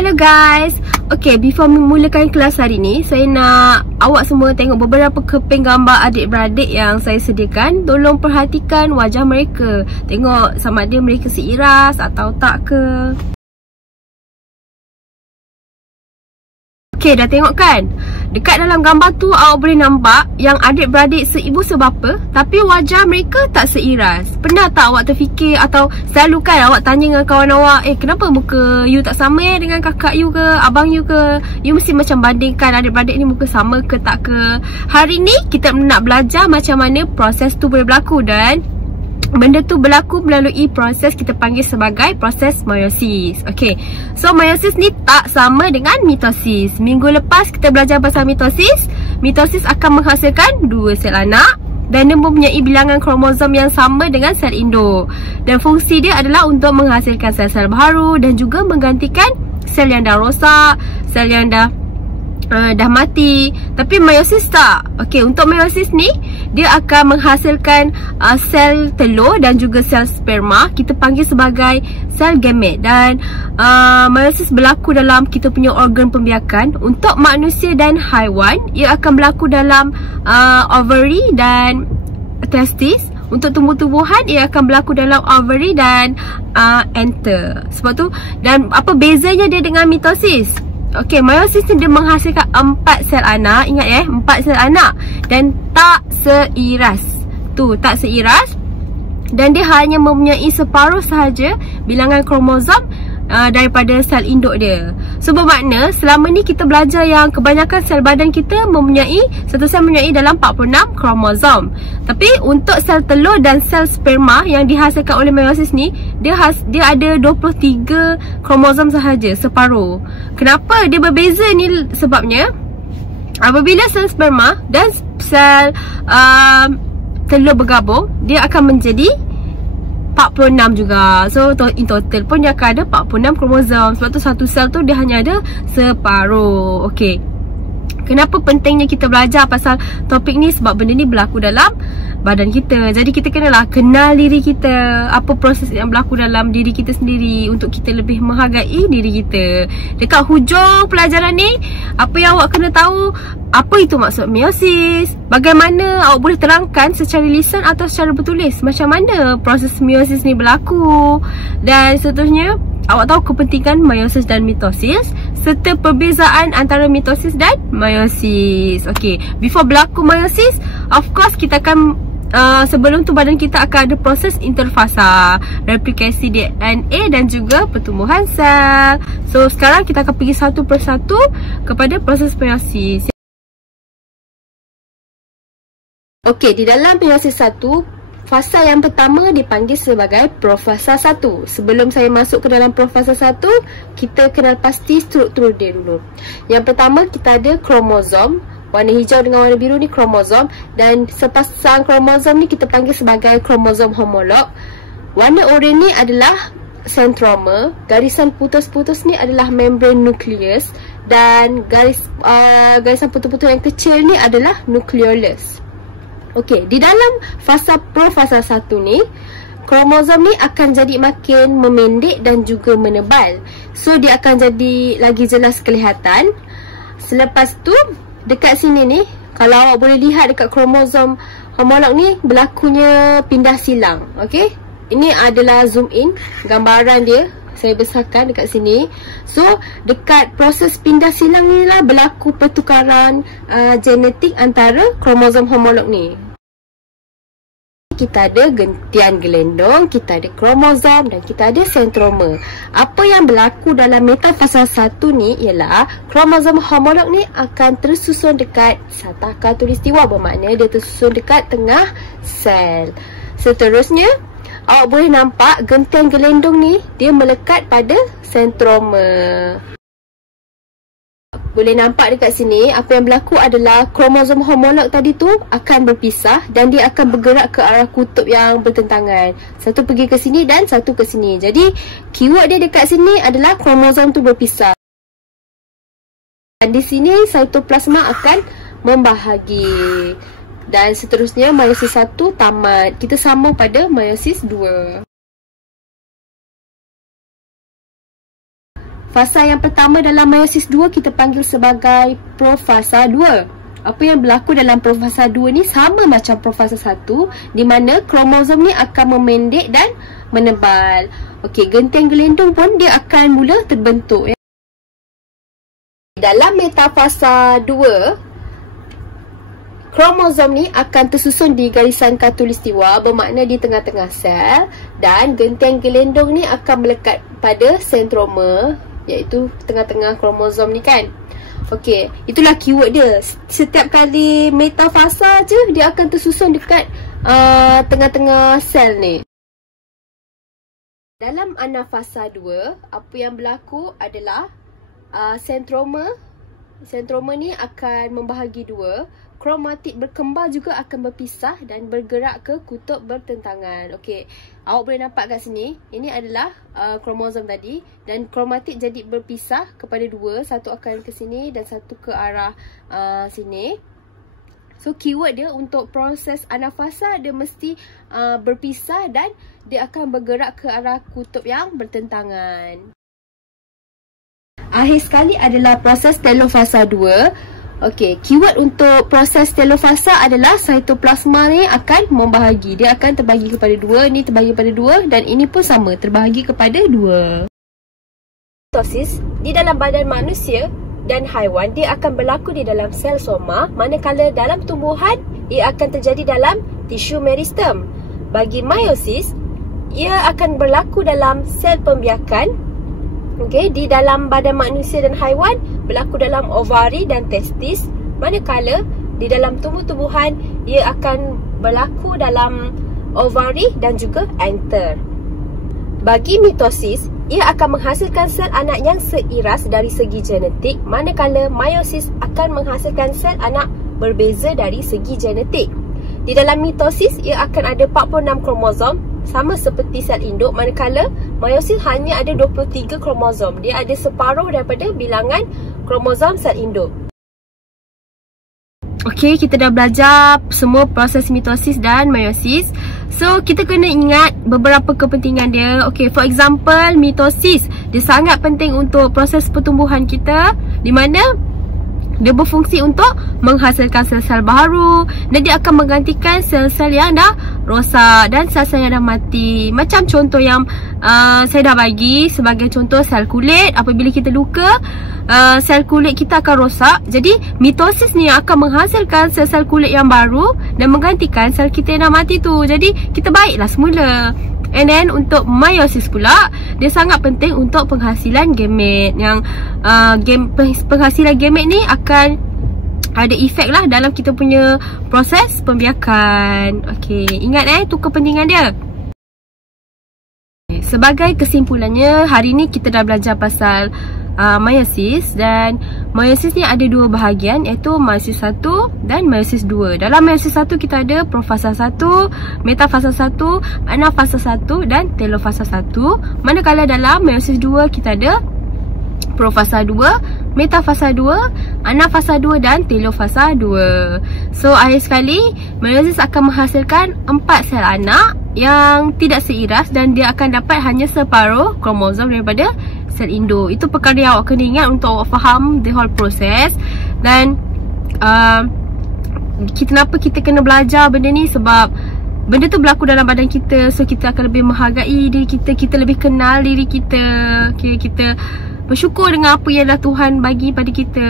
Hello guys. Okay, before memulakan kelas hari ni, saya nak awak semua tengok beberapa keping gambar adik-beradik yang saya sediakan. Tolong perhatikan wajah mereka. Tengok sama ada mereka seiras atau tak ke. Okay, dah tengok kan? Dekat dalam gambar tu awak boleh nampak yang adik-beradik seibu sebapa, tapi wajah mereka tak seiras. Pernah tak awak terfikir atau selalu kan awak tanya dengan kawan awak, kenapa muka you tak sama dengan kakak you ke, abang you ke? You mesti macam bandingkan adik-beradik ni muka sama ke tak ke. Hari ni kita nak belajar macam mana proses tu boleh berlaku, dan benda tu berlaku melalui proses kita panggil sebagai proses meiosis. Okay, so meiosis ni tak sama dengan mitosis. Minggu lepas kita belajar pasal mitosis. Mitosis akan menghasilkan dua sel anak dan dia mempunyai bilangan kromosom yang sama dengan sel induk. Dan fungsi dia adalah untuk menghasilkan sel-sel baru dan juga menggantikan sel yang dah rosak, sel yang dah mati. Tapi meiosis tak. Okay, untuk meiosis ni dia akan menghasilkan sel telur dan juga sel sperma. Kita panggil sebagai sel gamet. Dan meiosis berlaku dalam kita punya organ pembiakan. Untuk manusia dan haiwan, ia akan berlaku dalam ovary dan testis. Untuk tumbuh-tumbuhan, ia akan berlaku dalam ovary dan anther. Sebab tu, dan apa bezanya dia dengan mitosis? Okay, meiosis ni dia menghasilkan 4 sel anak. Ingat 4 sel anak. Dan tak seiras. Tu, tak seiras. Dan dia hanya mempunyai separuh sahaja bilangan kromosom daripada sel induk dia. So bermakna selama ni kita belajar yang kebanyakan sel badan kita satu sel mempunyai dalam 46 kromosom. Tapi untuk sel telur dan sel sperma yang dihasilkan oleh meiosis ni, dia ada 23 kromosom sahaja, separuh. Kenapa dia berbeza ni? Sebabnya apabila sel sperma dan sel telur bergabung, dia akan menjadi 46 juga. So in total pun dia akan ada 46 kromosom. Sebab tu satu sel tu dia hanya ada separuh. Okay, kenapa pentingnya kita belajar pasal topik ni? Sebab benda ni berlaku dalam badan kita. Jadi kita kenalah kenal diri kita, apa proses yang berlaku dalam diri kita sendiri, untuk kita lebih menghargai diri kita. Dekat hujung pelajaran ni, apa yang awak kena tahu, apa itu maksud meiosis, bagaimana awak boleh terangkan secara lisan atau secara bertulis macam mana proses meiosis ni berlaku, dan seterusnya awak tahu kepentingan meiosis dan mitosis serta perbezaan antara mitosis dan meiosis. Okay, before berlaku meiosis, of course kita akan sebelum tu badan kita akan ada proses interfasa, replikasi DNA dan juga pertumbuhan sel. So sekarang kita akan pergi satu persatu kepada proses meiosis. Okey, di dalam meiosis 1, fasa yang pertama dipanggil sebagai profasa 1. Sebelum saya masuk ke dalam profasa 1, kita kenal pasti struktur dia dulu. Yang pertama kita ada kromosom. Warna hijau dengan warna biru ni kromosom, dan sepasang kromosom ni kita panggil sebagai kromosom homolog. Warna oranye ni adalah sentroma. Garisan putus-putus ni adalah membran nukleus, dan garisan putus-putus yang kecil ni adalah nukleolus. Okey, di dalam fasa profasa 1 ni, kromosom ni akan jadi makin memendek dan juga menebal. So dia akan jadi lagi jelas kelihatan. Selepas tu dekat sini ni, kalau awak boleh lihat dekat kromosom homolog ni berlakunya pindah silang. Okey, ini adalah zoom in gambaran dia. Saya besarkan dekat sini. So dekat proses pindah silang ni lah berlaku pertukaran genetik antara kromosom homolog ni. Kita ada gentian gelendong, kita ada kromosom dan kita ada sentroma. Apa yang berlaku dalam metafasa 1 ni ialah kromosom homolog ni akan tersusun dekat satah khatulistiwa, bermakna dia tersusun dekat tengah sel. Seterusnya, awak boleh nampak gentian gelendong ni dia melekat pada sentroma. Boleh nampak dekat sini, apa yang berlaku adalah kromosom homolog tadi tu akan berpisah dan dia akan bergerak ke arah kutub yang bertentangan. Satu pergi ke sini dan satu ke sini. Jadi keyword dia dekat sini adalah kromosom tu berpisah. Dan di sini cytoplasma akan membahagi. Dan seterusnya meiosis 1 tamat. Kita sambung pada meiosis 2. Fasa yang pertama dalam meiosis 2 kita panggil sebagai profasa 2. Apa yang berlaku dalam profasa 2 ni sama macam profasa 1, di mana kromosom ni akan memendek dan menebal. Okey, gentian gelendong pun dia akan mula terbentuk ya. Dalam metafasa 2, kromosom ni akan tersusun di garisan khatulistiwa, bermakna di tengah-tengah sel, dan gentian gelendong ni akan melekat pada sentroma, iaitu tengah-tengah kromosom ni kan. Okey, itulah keyword dia. Setiap kali metafasa je dia akan tersusun dekat tengah-tengah sel ni. Dalam anafasa 2, apa yang berlaku adalah sentroma ni akan membahagi dua. Kromatik berkembar juga akan berpisah dan bergerak ke kutub bertentangan. Okey, awak boleh nampak kat sini. Ini adalah kromosom tadi, dan kromatik jadi berpisah kepada dua. Satu akan ke sini dan satu ke arah sini. So keyword dia untuk proses anafasa dia mesti berpisah dan dia akan bergerak ke arah kutub yang bertentangan. Akhir sekali adalah proses telofasa 2. Okey, keyword untuk proses telofasa adalah cytoplasma ni akan membahagi. Dia akan terbahagi kepada dua, ni terbahagi kepada dua, dan ini pun sama, terbahagi kepada dua. Mitosis di dalam badan manusia dan haiwan dia akan berlaku di dalam sel soma, manakala dalam tumbuhan ia akan terjadi dalam tisu meristem. Bagi meiosis, ia akan berlaku dalam sel pembiakan. Okey, di dalam badan manusia dan haiwan berlaku dalam ovari dan testis, manakala di dalam tumbuh-tumbuhan ia akan berlaku dalam ovari dan juga anther. Bagi mitosis, ia akan menghasilkan sel anak yang seiras dari segi genetik, manakala meiosis akan menghasilkan sel anak berbeza dari segi genetik. Di dalam mitosis, ia akan ada 46 kromosom, sama seperti sel induk, manakala meiosis hanya ada 23 kromosom. Dia ada separuh daripada bilangan kromosom sel induk. Okey, kita dah belajar semua proses mitosis dan meiosis. So, kita kena ingat beberapa kepentingan dia. Okey, for example, mitosis dia sangat penting untuk proses pertumbuhan kita, di mana dia berfungsi untuk menghasilkan sel-sel baru, dan dia akan menggantikan sel-sel yang dah rosak dan sel-sel yang dah mati. Macam contoh yang saya dah bagi sebagai contoh sel kulit. Apabila kita luka, sel kulit kita akan rosak. Jadi mitosis ni akan menghasilkan sel-sel kulit yang baru dan menggantikan sel kita yang dah mati tu. Jadi kita baiklah semula. And then untuk meiosis pula, dia sangat penting untuk penghasilan gamet. Yang penghasilan gamet ni akan ada efek lah dalam kita punya proses pembiakan. Okey, ingat tu kepentingan dia. Sebagai kesimpulannya, hari ni kita dah belajar pasal meiosis, dan meiosis ni ada dua bahagian, iaitu meiosis 1 dan meiosis 2. Dalam meiosis 1 kita ada profasa 1, metafasa 1, anafasa 1 dan telofasa 1. Manakala dalam meiosis 2 kita ada profasa 2, metafasa 2, anafasa 2 dan telofasa 2. So akhir sekali, meiosis akan menghasilkan 4 sel anak yang tidak seiras, dan dia akan dapat hanya separuh kromosom daripada sel induk. Itu perkara yang awak kena ingat untuk awak faham the whole process. Dan kenapa kita kena belajar benda ni, sebab benda tu berlaku dalam badan kita. So kita akan lebih menghargai diri kita, kita lebih kenal diri kita, kita bersyukur dengan apa yang dah Tuhan bagi pada kita.